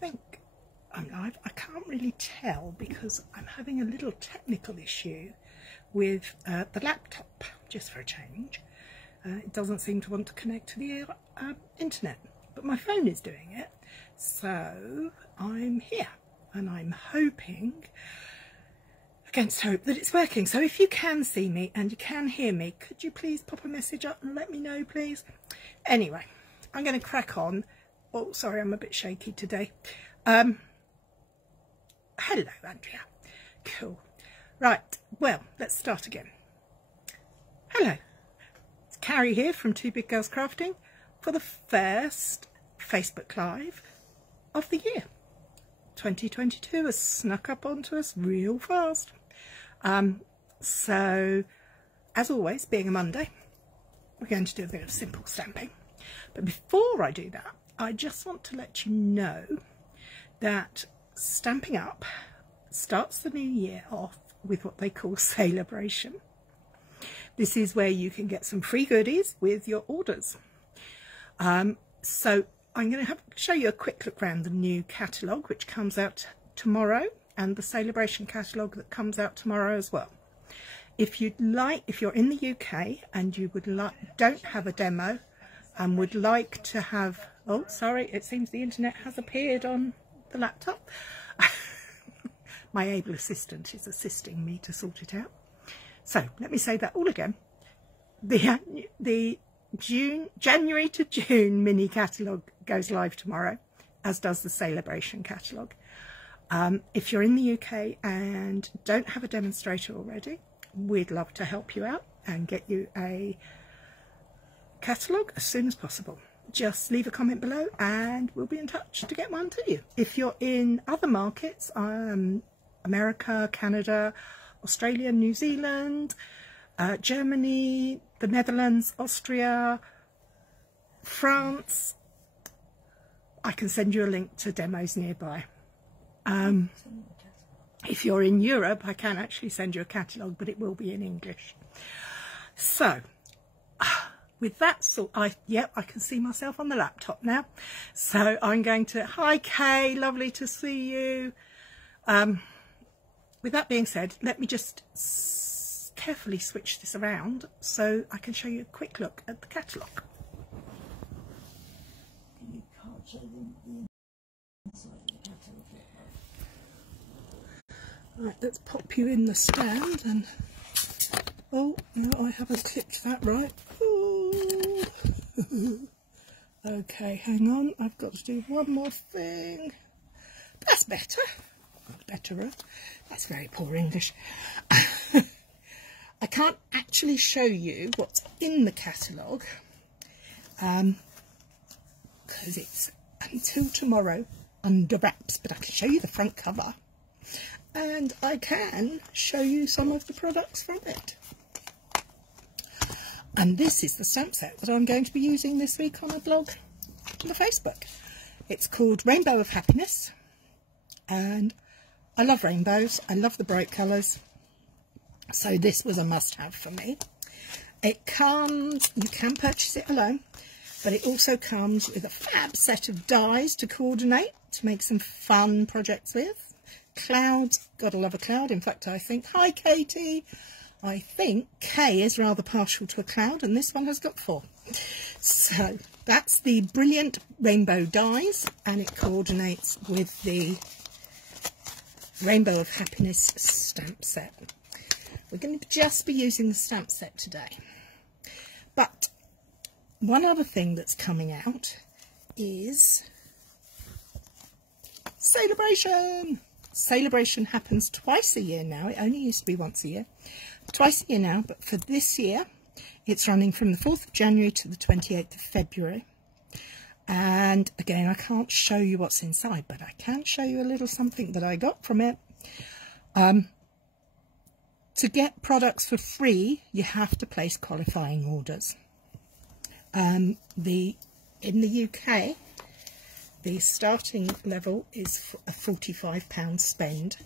think, I can't really tell because I'm having a little technical issue with the laptop, just for a change. It doesn't seem to want to connect to the internet, but my phone is doing it. So I'm here and I'm hoping against hope that it's working. So if you can see me and you can hear me, could you please pop a message up and let me know, please? Anyway, I'm going to crack on. Oh, sorry, I'm a bit shaky today. Hello, Andrea. Cool. Right, well, let's start again. Hello, it's Cary here from Two Big Girls Crafting for the first Facebook Live of the year. 2022 has snuck up onto us real fast. So, as always, being a Monday, we're going to do a bit of simple stamping. But before I do that, I just want to let you know that Stampin' Up starts the new year off with what they call Celebration. This is where you can get some free goodies with your orders. So I'm going to show you a quick look around the new catalogue, which comes out tomorrow, and the Celebration catalogue that comes out tomorrow as well. If you'd like, if you're in the UK and you would don't have a demo and would like to have, oh sorry, it seems the internet has appeared on the laptop. My able assistant is assisting me to sort it out. So let me say that all again. The January to June mini catalogue goes live tomorrow, as does the Celebration catalogue. If you're in the UK and don't have a demonstrator already, we'd love to help you out and get you a catalogue as soon as possible. Just leave a comment below and we'll be in touch to get one to you. If you're in other markets, America, Canada, Australia, New Zealand, Germany, the Netherlands, Austria, France, I can send you a link to demos nearby. If you're in Europe, I can actually send you a catalogue, but it will be in English. So, with that sort, yep, I can see myself on the laptop now. So I'm going to, hi Kay, lovely to see you. With that being said, let me just carefully switch this around so I can show you a quick look at the catalogue. You can't show them the inside of the catalogue yet. Right, let's pop you in the stand and, oh, no, I haven't clipped that right. Ooh. Okay, hang on, I've got to do one more thing. That's better. Betterer. That's very poor English. I can't actually show you what's in the catalogue because it's until tomorrow under wraps, but I can show you the front cover and I can show you some of the products from it. And this is the stamp set that I'm going to be using this week on a blog on the Facebook. It's called Rainbow of Happiness, and I love rainbows. I love the bright colours. So this was a must-have for me. It comes, you can purchase it alone, but it also comes with a fab set of dies to coordinate, to make some fun projects with. Clouds, gotta love a cloud. In fact, I think, hi Katie, I think Kay is rather partial to a cloud, and this one has got 4. So that's the brilliant rainbow dies, and it coordinates with the Rainbow of Happiness stamp set. We're going to just be using the stamp set today. But one other thing that's coming out is Celebration. Celebration happens twice a year now. It only used to be once a year. Twice a year now, but for this year, it's running from the 4th of January to the 28th of February. And again, I can't show you what's inside, but I can show you a little something that I got from it. To get products for free, you have to place qualifying orders. In the UK, the starting level is a £45 spend.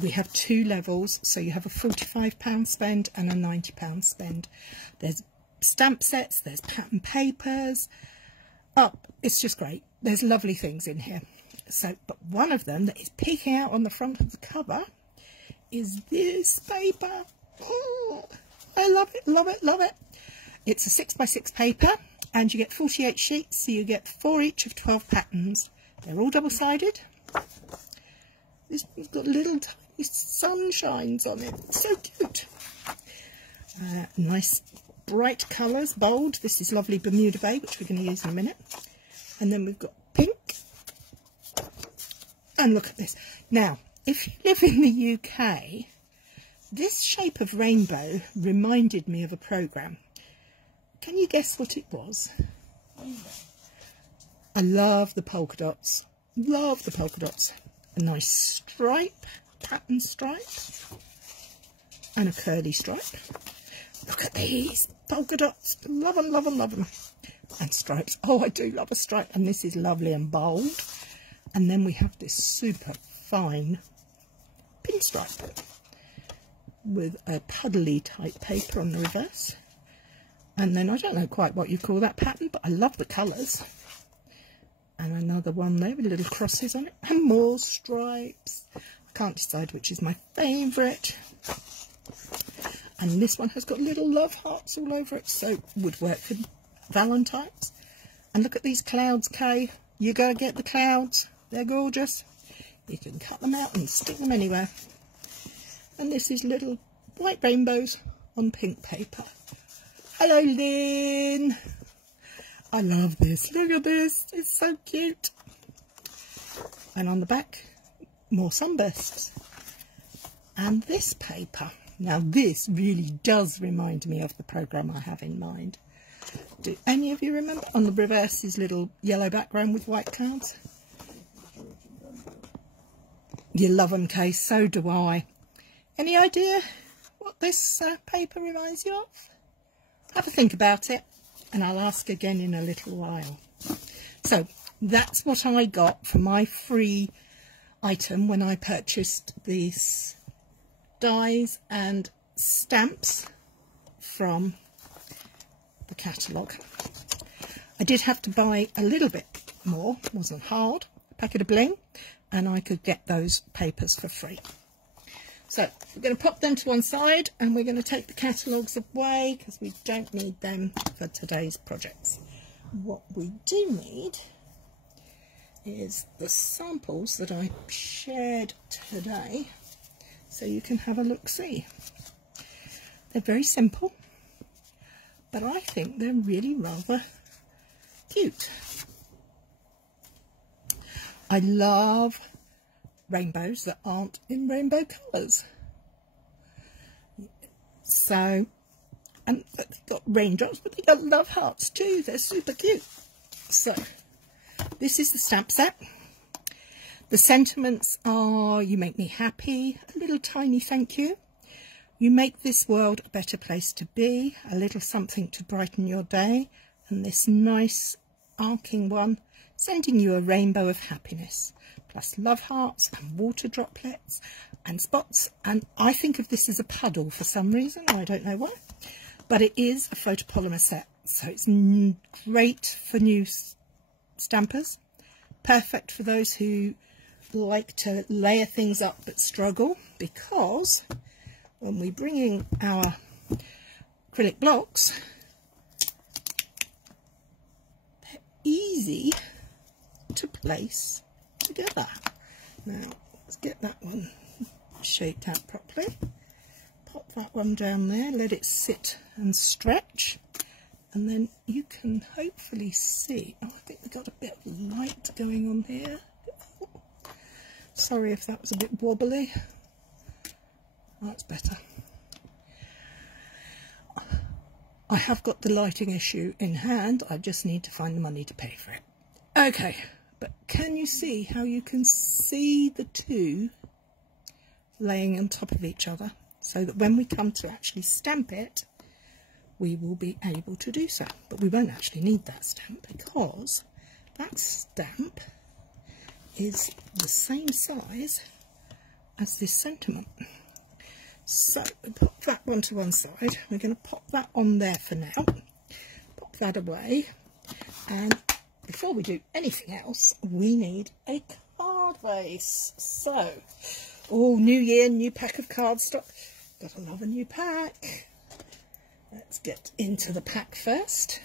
We have 2 levels, so you have a £45 spend and a £90 spend. There's stamp sets, there's pattern papers. Oh, it's just great. There's lovely things in here. So, but one of them that is peeking out on the front of the cover is this paper. Oh, I love it, love it, love it. It's a 6x6 paper, and you get 48 sheets, so you get 4 each of 12 patterns. They're all double-sided. This one's got little tiny sunshines on it. So cute. Nice bright colours, bold. This is lovely Bermuda Bay, which we're going to use in a minute. And then we've got pink. And look at this. Now, if you live in the UK, this shape of rainbow reminded me of a programme. Can you guess what it was? I love the polka dots. Love the polka dots. A nice stripe, pattern stripe, and a curly stripe. Look at these polka dots. Love them, love them, love them. And stripes. Oh, I do love a stripe. And this is lovely and bold. And then we have this super fine pinstripe with a puddly type paper on the reverse. And then I don't know quite what you call that pattern, but I love the colours. And another one there with little crosses on it. And more stripes. I can't decide which is my favourite. And this one has got little love hearts all over it, so would work for Valentine's. And look at these clouds, Kay. You gotta get the clouds. They're gorgeous. You can cut them out and stick them anywhere. And this is little white rainbows on pink paper. Hello, Lynn. I love this. Look at this. It's so cute. And on the back, more sunbursts. And this paper. Now, this really does remind me of the programme I have in mind. Do any of you remember? On the reverse is little yellow background with white clouds. You love them, Kay. So do I. Any idea what this paper reminds you of? Have a think about it, and I'll ask again in a little while. So that's what I got for my free item when I purchased these dies and stamps from the catalogue. I did have to buy a little bit more, it wasn't hard, a packet of bling, and I could get those papers for free. So we're going to pop them to one side, and we're going to take the catalogues away because we don't need them for today's projects. What we do need is the samples that I shared today, so you can have a look-see. They're very simple, but I think they're really rather cute. I love rainbows that aren't in rainbow colours. So, and they've got raindrops, but they've got love hearts too. They're super cute. So, this is the stamp set. The sentiments are: you make me happy, a little tiny thank you, you make this world a better place to be, a little something to brighten your day, and this nice arcing one, sending you a rainbow of happiness, plus love hearts and water droplets and spots. And I think of this as a puddle for some reason, I don't know why, but it is a photopolymer set, so it's great for new stampers, perfect for those who like to layer things up but struggle, because when we bring in our acrylic blocks, they're easy to place together. Now let's get that one shaped out properly. Pop that one down there, let it sit and stretch, and then you can hopefully see, oh, I think we've got a bit of light going on here. Oh, sorry if that was a bit wobbly. That's better. I have got the lighting issue in hand, I just need to find the money to pay for it. Okay, but can you see how you can see the two laying on top of each other, so that when we come to actually stamp it, we will be able to do so. But we won't actually need that stamp, because that stamp is the same size as this sentiment. So we pop that one to one side. We're going to pop that on there for now. Pop that away. And before we do anything else, we need a card base. So, oh, new year, new pack of cardstock. Gotta love a new pack. Let's get into the pack first.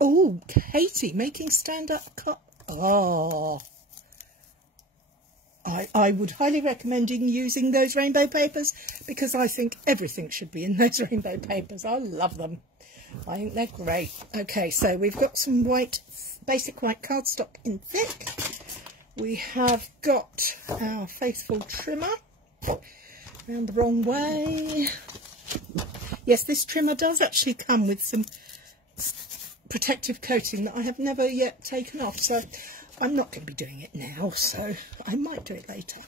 Oh, Katie making stand-up card. Oh, I would highly recommend using those rainbow papers, because I think everything should be in those rainbow papers. I love them. I think they're great. Okay, so we've got some basic white cardstock in thick. We have got our faithful trimmer around the wrong way. Yes, this trimmer does actually come with some protective coating that I have never yet taken off, so I'm not going to be doing it now, so I might do it later.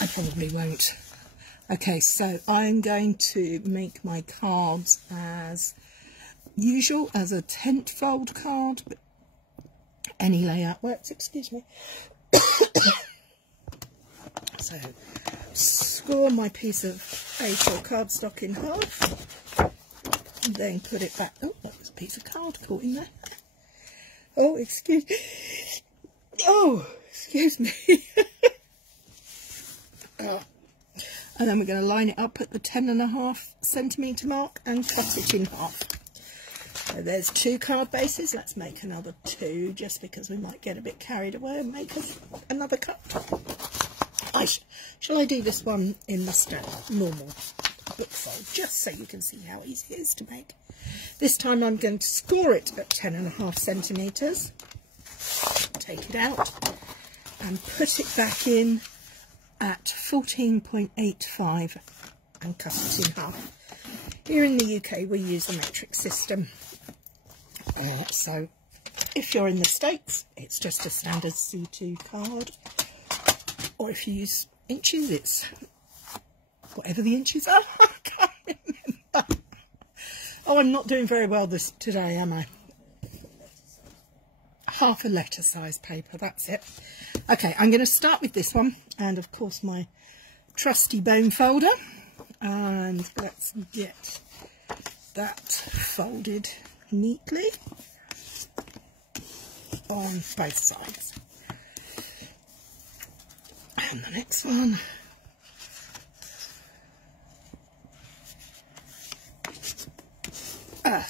I probably won't. Okay, so I'm going to make my cards as usual, as a tent fold card, but any layout works, excuse me. So, score my piece of A4 cardstock in half, and then put it back. Oh, that was a piece of card caught in there. Oh, excuse me. Oh. And then we're going to line it up at the 10.5cm mark and cut it in half. So there's 2 card bases. Let's make another 2, just because we might get a bit carried away and make another cut. Shall I do this one in the normal book fold, just so you can see how easy it is to make? This time I'm going to score it at 10.5cm. Take it out and put it back in at 14.85 and cut it in half. Here in the UK we use the matrix system. So if you're in the States, it's just a standard C2 card. Or if you use inches, it's whatever the inches are. I can't remember. Oh, I'm not doing very well today, am I? Half a letter size paper, that's it. Okay, I'm going to start with this one, and of course my trusty bone folder, and let's get that folded neatly on both sides. And the next one.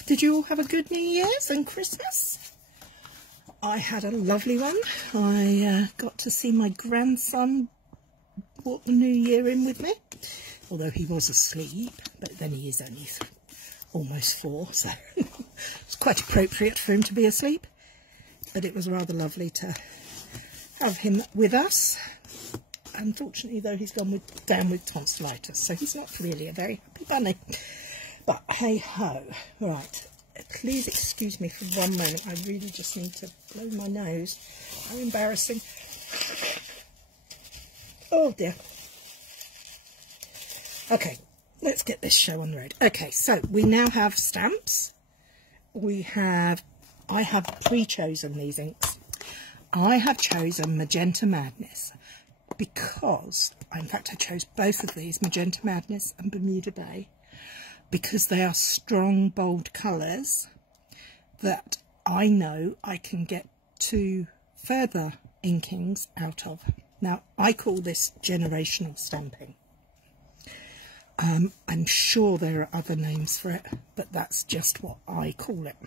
Did you all have a good New Year's and Christmas? I had a lovely one. I got to see my grandson walk the New Year in with me, although he was asleep, but then he is only almost 4, so it's quite appropriate for him to be asleep. But it was rather lovely to have him with us. Unfortunately, though, he's gone down with tonsillitis, so he's not really a very happy bunny. But hey-ho. Right, please excuse me for one moment. I really just need to blow my nose. How embarrassing. Oh, dear. Okay, let's get this show on the road. Okay, so we now have stamps. I have pre-chosen these inks. I have chosen Magenta Madness, because, in fact, I chose both of these, Magenta Madness and Bermuda Bay, because they are strong, bold colours that I know I can get 2 further inkings out of. Now, I call this generational stamping. I'm sure there are other names for it, but that's just what I call it.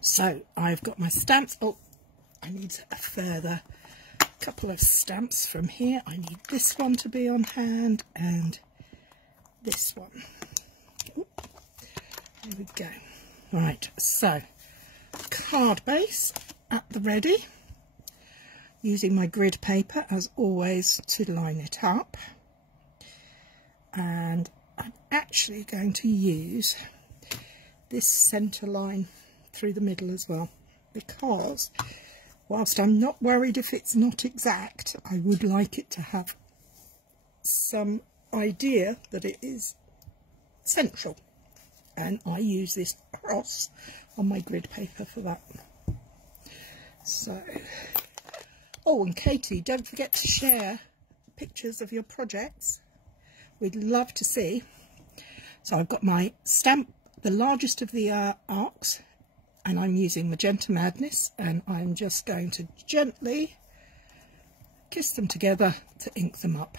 So, I've got my stamps. Oh, I need a further couple of stamps from here. I need this one to be on hand and this one. Ooh, there we go. Right, so card base at the ready, using my grid paper as always to line it up, and I'm actually going to use this centre line through the middle as well, because whilst I'm not worried if it's not exact, I would like it to have some idea that it is central, and I use this cross on my grid paper for that. So, oh, and Katie, don't forget to share pictures of your projects. We'd love to see. So I've got my stamp the largest of the arcs, and I'm using Magenta Madness, and I'm just going to gently kiss them together to ink them up.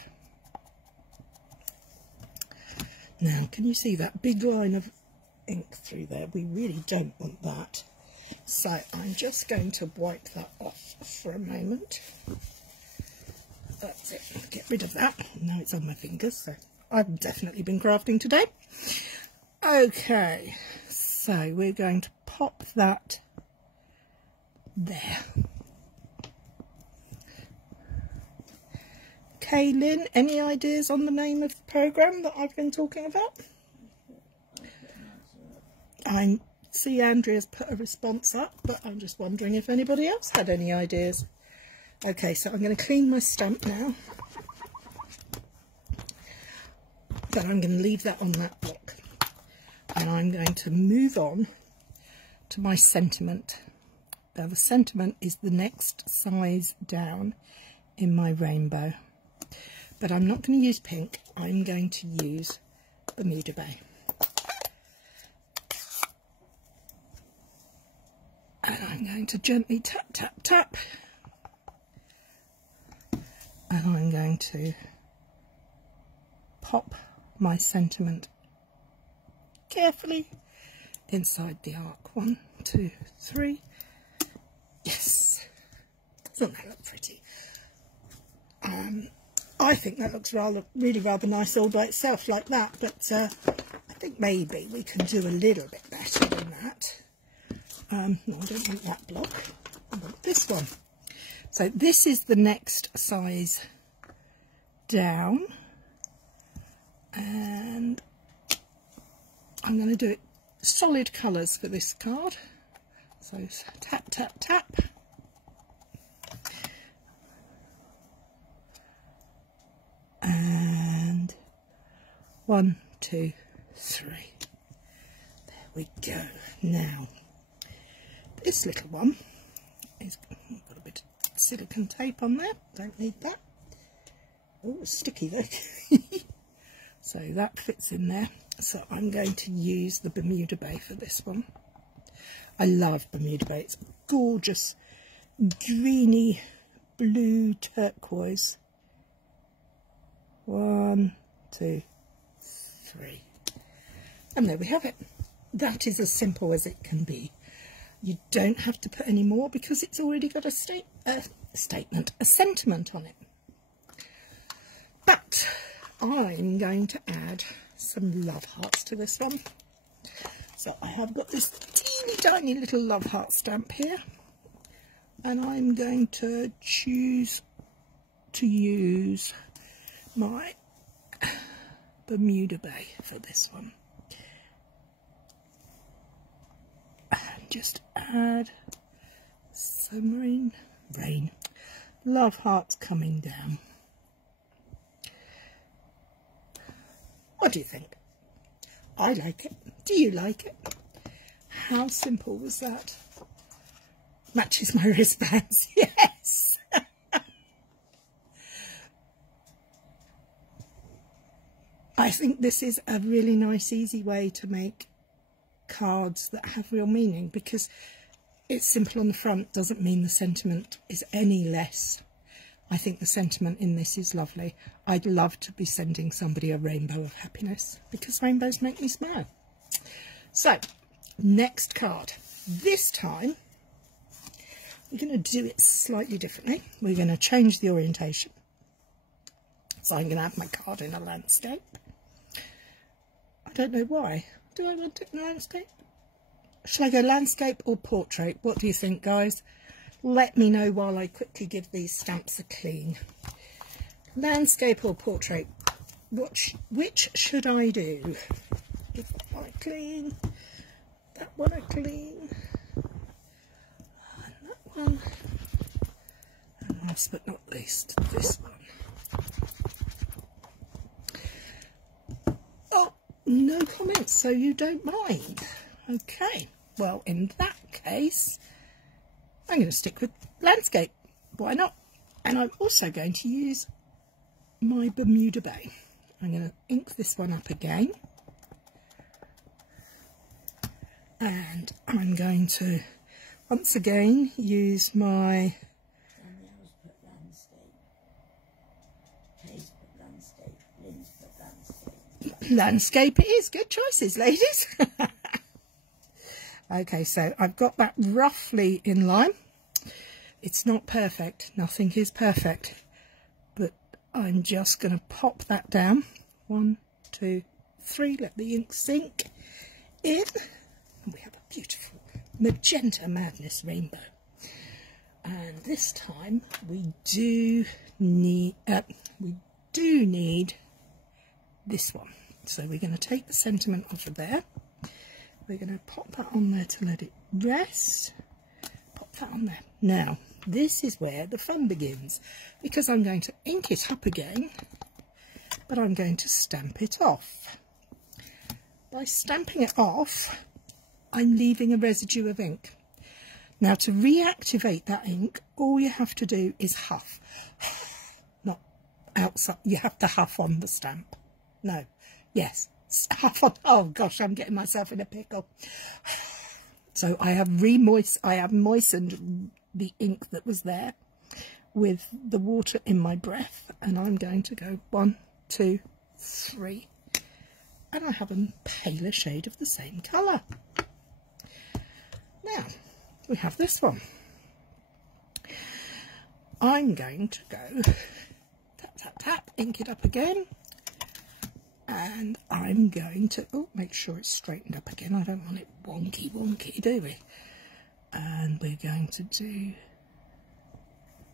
Now, can you see that big line of ink through there? We really don't want that. So I'm just going to wipe that off for a moment. That's it. Get rid of that. Now it's on my fingers, so I've definitely been crafting today. Okay, so we're going to pop that there. Kaylin, any ideas on the name of the programme that I've been talking about? I see Andrea's put a response up, but I'm just wondering if anybody else had any ideas. Okay, so I'm going to clean my stamp now. But I'm going to leave that on that block. And I'm going to move on to my sentiment. Now the sentiment is the next size down in my rainbow. But I'm not going to use pink, I'm going to use Bermuda Bay. And I'm going to gently tap, tap, tap. And I'm going to pop my sentiment carefully inside the arc. 1, 2, 3. Yes. Doesn't that look pretty? I think that looks really rather nice all by itself like that, but I think maybe we can do a little bit better than that. No, I don't want that block. I want this one. So this is the next size down, and I'm going to do it solid colours for this card. So tap, tap, tap. And 1, 2, 3. There we go. Now, this little one is got a bit of silicone tape on there. Don't need that. Oh, it's sticky though. So that fits in there. So I'm going to use the Bermuda Bay for this one. I love Bermuda Bay. It's gorgeous, greeny blue turquoise. 1, 2, 3. And there we have it. That is as simple as it can be. You don't have to put any more because it's already got a sentiment on it. But I'm going to add some love hearts to this one. So I have got this teeny tiny little love heart stamp here, and I'm going to choose to use my Bermuda Bay for this one. And just add some rain. Love hearts coming down. What do you think? I like it. Do you like it? How simple was that? Matches my wristbands. Yes! I think this is a really nice, easy way to make cards that have real meaning, because it's simple on the front doesn't mean the sentiment is any less. I think the sentiment in this is lovely. I'd love to be sending somebody a rainbow of happiness, because rainbows make me smile. So, next card. This time, we're going to do it slightly differently. We're going to change the orientation. So I'm going to have my card in a landscape. I don't know why. Do I want it in landscape? Shall I go landscape or portrait? What do you think, guys? Let me know while I quickly give these stamps a clean. Landscape or portrait? Which should I do? Give that one a clean. That one a clean. And that one. And last but not least, this one. Oh, no comments, so you don't mind. Okay, well, in that case, I'm going to stick with landscape. Why not? And I'm also going to use my Bermuda Bay. I'm going to ink this one up again. And I'm going to once again use my landscape. It is. Good choices, ladies. Okay, so I've got that roughly in line. It's not perfect. Nothing is perfect. But I'm just going to pop that down. 1, 2, 3. Let the ink sink in. And we have a beautiful magenta madness rainbow. And this time we do need this one. So we're going to take the sentiment off of there. We're going to pop that on there to let it rest. Pop that on there. Now, this is where the fun begins, because I'm going to ink it up again, but I'm going to stamp it off. By stamping it off, I'm leaving a residue of ink. Now, to reactivate that ink, all you have to do is huff. Not outside. You have to huff on the stamp. No. Yes. Huff on. Oh, gosh, I'm getting myself in a pickle. So I have moistened the ink that was there with the water in my breath, and I'm going to go 1, 2, 3, and I have a paler shade of the same colour. Now we have this one. I'm going to go tap, tap, tap, ink it up again, and I'm going to make sure it's straightened up again. I don't want it wonky wonky, do we? And we're going to do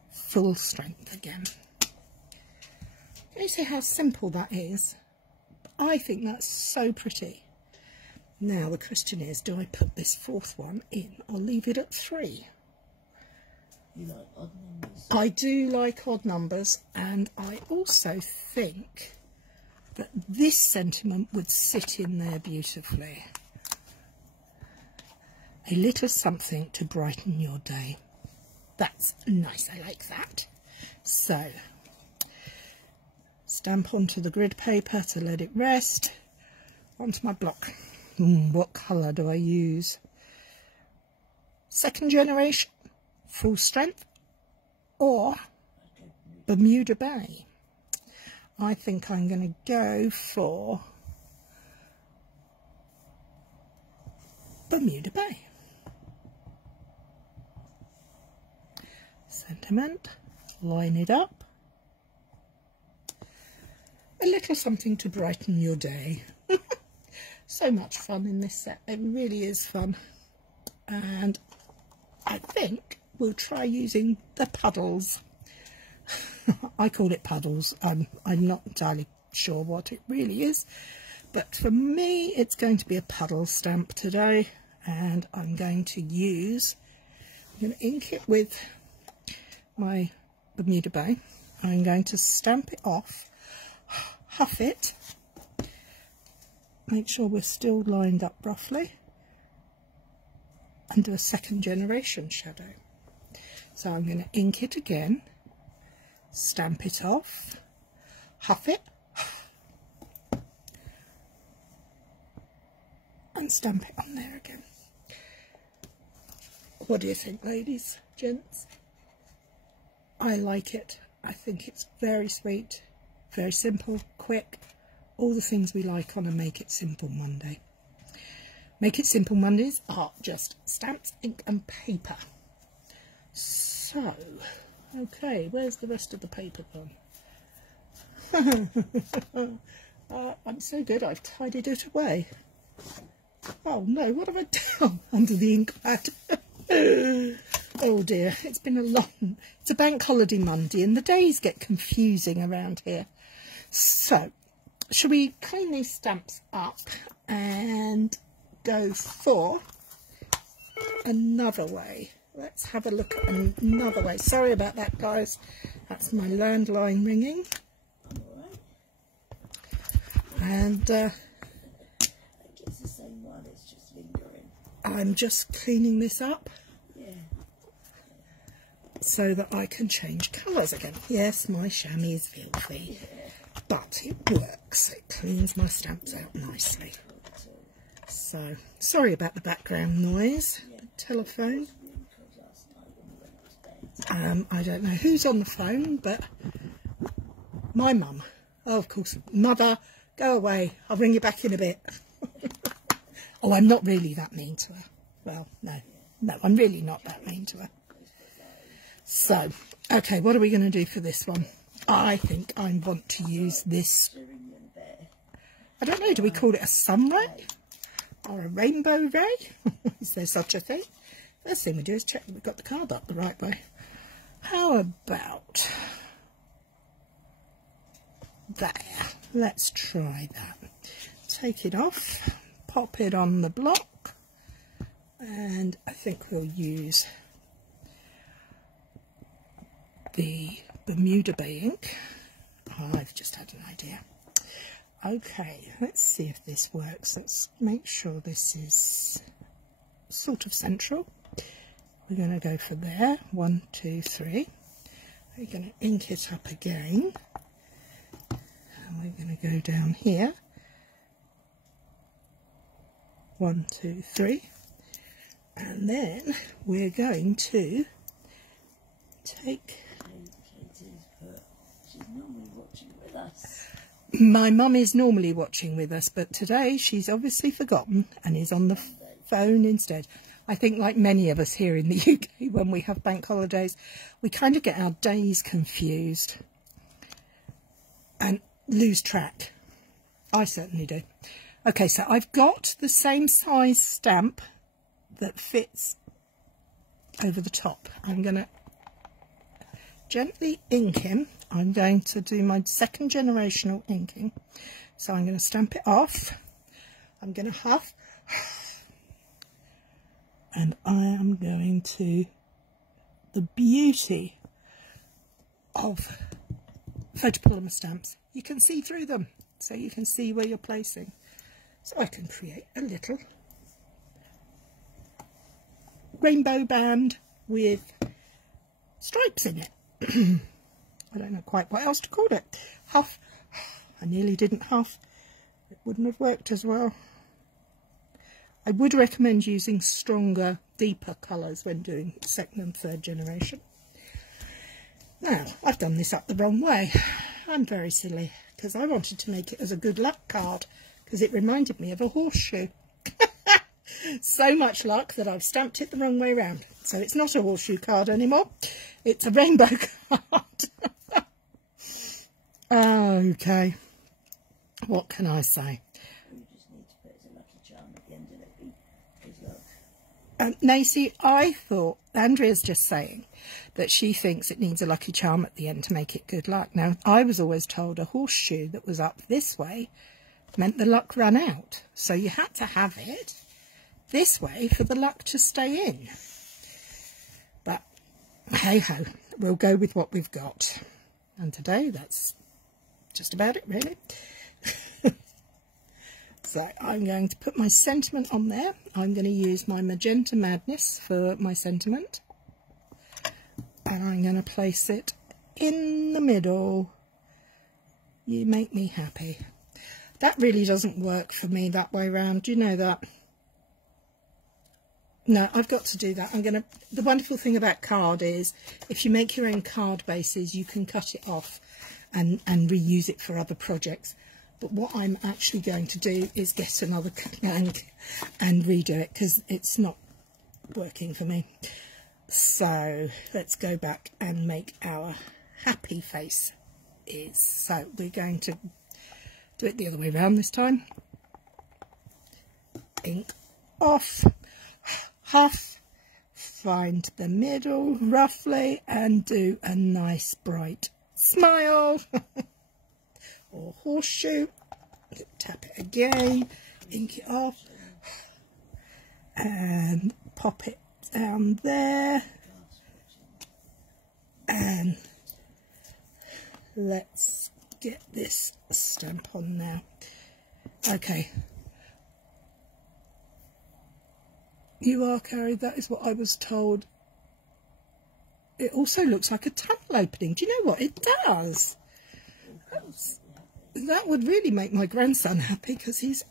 full strength again. Can you see how simple that is? I think that's so pretty. Now the question is, do I put this fourth one in or leave it at 3? You like odd numbers? I do like odd numbers, and I also think that this sentiment would sit in there beautifully. A little something to brighten your day. That's nice, I like that. So, stamp onto the grid paper to let it rest. Onto my block. What colour do I use? Second generation, full strength, or Bermuda Bay? I think I'm going to go for Bermuda Bay. Sentiment, line it up. A little something to brighten your day. So much fun in this set. It really is fun. And I think we'll try using the puddles. I call it puddles. I'm not entirely sure what it really is. But for me, it's going to be a puddle stamp today. And I'm going to ink it with my Bermuda Bay. I'm going to stamp it off, huff it, make sure we're still lined up roughly, and do a second generation shadow. So I'm going to ink it again, stamp it off, huff it, and stamp it on there again. What do you think, ladies, gents? I like it. I think it's very sweet, very simple, quick, all the things we like on a Make It Simple Monday. Make It Simple Mondays are just stamps, ink and paper. So, okay, where's the rest of the paper gone? I'm so good, I've tidied it away. Oh no, what have I done under the ink pad? Oh dear, it's a bank holiday Monday and the days get confusing around here. So, shall we clean these stamps up and go for another way? Let's have a look at another way. Sorry about that, guys. That's my landline ringing. And it's the same one, it's just lingering. I'm just cleaning this up. Yeah. So that I can change colours again. Yes, my chamois is filthy, but it works. It cleans my stamps out nicely. So, sorry about the background noise. The telephone. I don't know who's on the phone, but my mum. Oh, of course. Mother, go away. I'll ring you back in a bit. Oh, I'm not really that mean to her. Well, no. No, I'm really not that mean to her. So, okay, what are we going to do for this one? I think I want to use this. I don't know, do we call it a sun ray? Or a rainbow ray? Is there such a thing? First thing we do is check that we've got the card up the right way. How about there? Let's try that. Take it off, pop it on the block, and I think we'll use the Bermuda Bay ink. Oh, I've just had an idea. Okay, let's see if this works. Let's make sure this is sort of central. We're going to go for there. 1, 2, 3. We're going to ink it up again. And we're going to go down here. 1, 2, 3. And then we're going to take... She's normally watching with us. My mum is normally watching with us, but today she's obviously forgotten and is on the phone instead. I think like many of us here in the UK, when we have bank holidays, we kind of get our days confused and lose track. I certainly do. Okay, so I've got the same size stamp that fits over the top. I'm going to gently ink him. I'm going to do my second generational inking. So I'm going to stamp it off. I'm going to huff. And I am going to... The beauty of photopolymer stamps, you can see through them. So you can see where you're placing. So I can create a little rainbow band with stripes in it. I don't know quite what else to call it. Huff. I nearly didn't huff. It wouldn't have worked as well. I would recommend using stronger, deeper colours when doing second and third generation. Now, I've done this up the wrong way. I'm very silly because I wanted to make it as a good luck card because it reminded me of a horseshoe. So much luck that I've stamped it the wrong way round. So it's not a horseshoe card anymore. It's a rainbow card. Okay, what can I say? You just need to put a lucky charm at the end of it. Good luck. Nacy, I thought Andrea's just saying that she thinks it needs a lucky charm at the end to make it good luck. Now, I was always told a horseshoe that was up this way meant the luck ran out. So you had to have it this way for the luck to stay in. But hey-ho, we'll go with what we've got. And today, that's just about it, really. So I'm going to put my sentiment on there. I'm going to use my Magenta Madness for my sentiment. And I'm going to place it in the middle. You make me happy. That really doesn't work for me that way round. Do you know that? No, I've got to do that. The wonderful thing about card is if you make your own card bases, you can cut it off and reuse it for other projects. But what I'm actually going to do is get another blank and redo it because it's not working for me. So let's go back and make our happy face is. So we're going to do it the other way around this time. Ink off, huff, find the middle roughly and do a nice bright smile. Or horseshoe. Tap it again, ink it off, and pop it down there. And let's get this stamp on now. Okay. You are, Cary, that is what I was told. It also looks like a tunnel opening. Do you know what? It does. That would really make my grandson happy because he's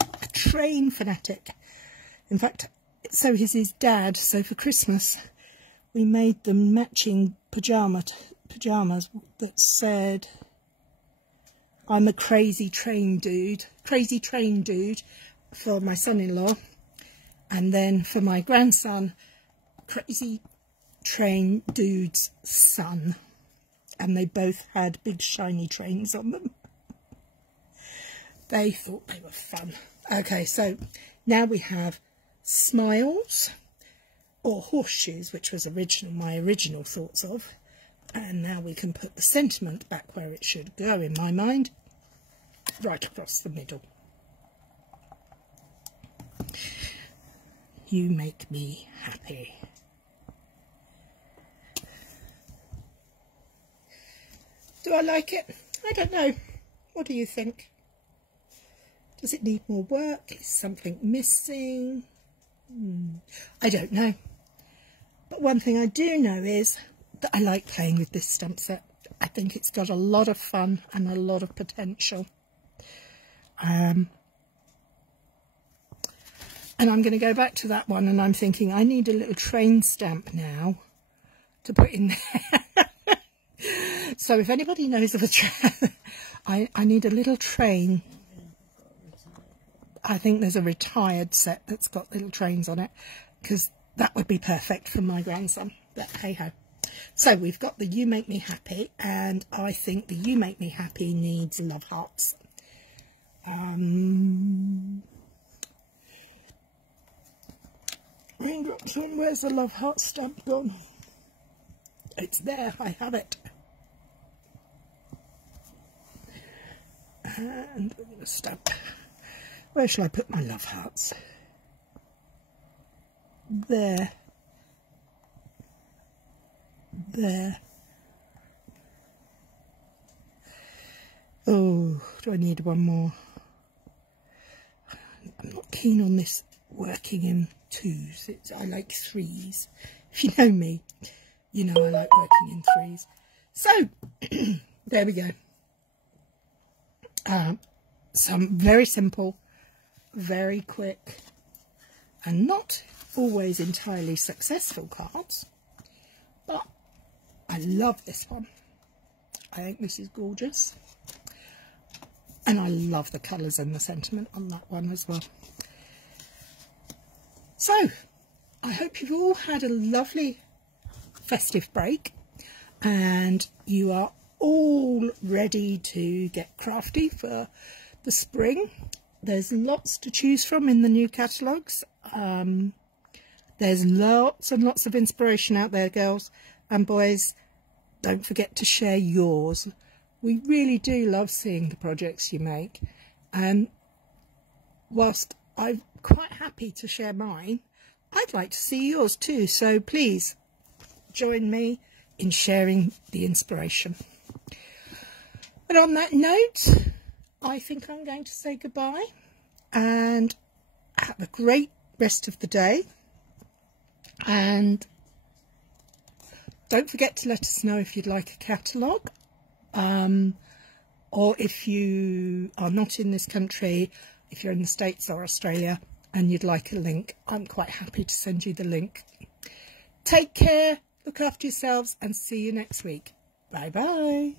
a train fanatic. In fact, so is his dad. So for Christmas, we made them matching pyjamas that said, "I'm a crazy train dude," for my son-in-law, and then for my grandson, "Crazy train dude's son." And they both had big shiny trains on them. They thought they were fun. Okay, so now we have smiles or horseshoes, which was my original thoughts of. And now we can put the sentiment back where it should go in my mind, right across the middle. You make me happy. Do I like it? I don't know. What do you think? Does it need more work? Is something missing? I don't know. But one thing I do know is that I like playing with this stamp set. I think it's got a lot of fun and a lot of potential. And I'm going to go back to that one, and I'm thinking I need a little train stamp now to put in there. So if anybody knows of a train, I need a little train. I think there's a retired set that's got little trains on it, because that would be perfect for my grandson. But hey ho. So we've got the You Make Me Happy, and I think the You Make Me Happy needs love hearts. Raindrops on, where's the love heart stamp gone? It's there, I have it. And I'm going to stamp. Where shall I put my love hearts? There. There. Oh, do I need one more? I'm not keen on this working in twos. I like threes. If you know me, you know I like working in threes. So, there we go. Some very simple, very quick, and not always entirely successful cards, but I love this one. I think this is gorgeous, and I love the colours and the sentiment on that one as well. So I hope you've all had a lovely festive break, and you are all ready to get crafty for the spring. There's lots to choose from in the new catalogues. There's lots and lots of inspiration out there, girls and boys. Don't forget to share yours. We really do love seeing the projects you make, and whilst I'm quite happy to share mine, I'd like to see yours too, so please join me in sharing the inspiration. But on that note, I think I'm going to say goodbye, and have a great rest of the day, and don't forget to let us know if you'd like a catalogue, or if you are not in this country, if you're in the States or Australia and you'd like a link, I'm quite happy to send you the link. Take care, look after yourselves, and see you next week. Bye bye.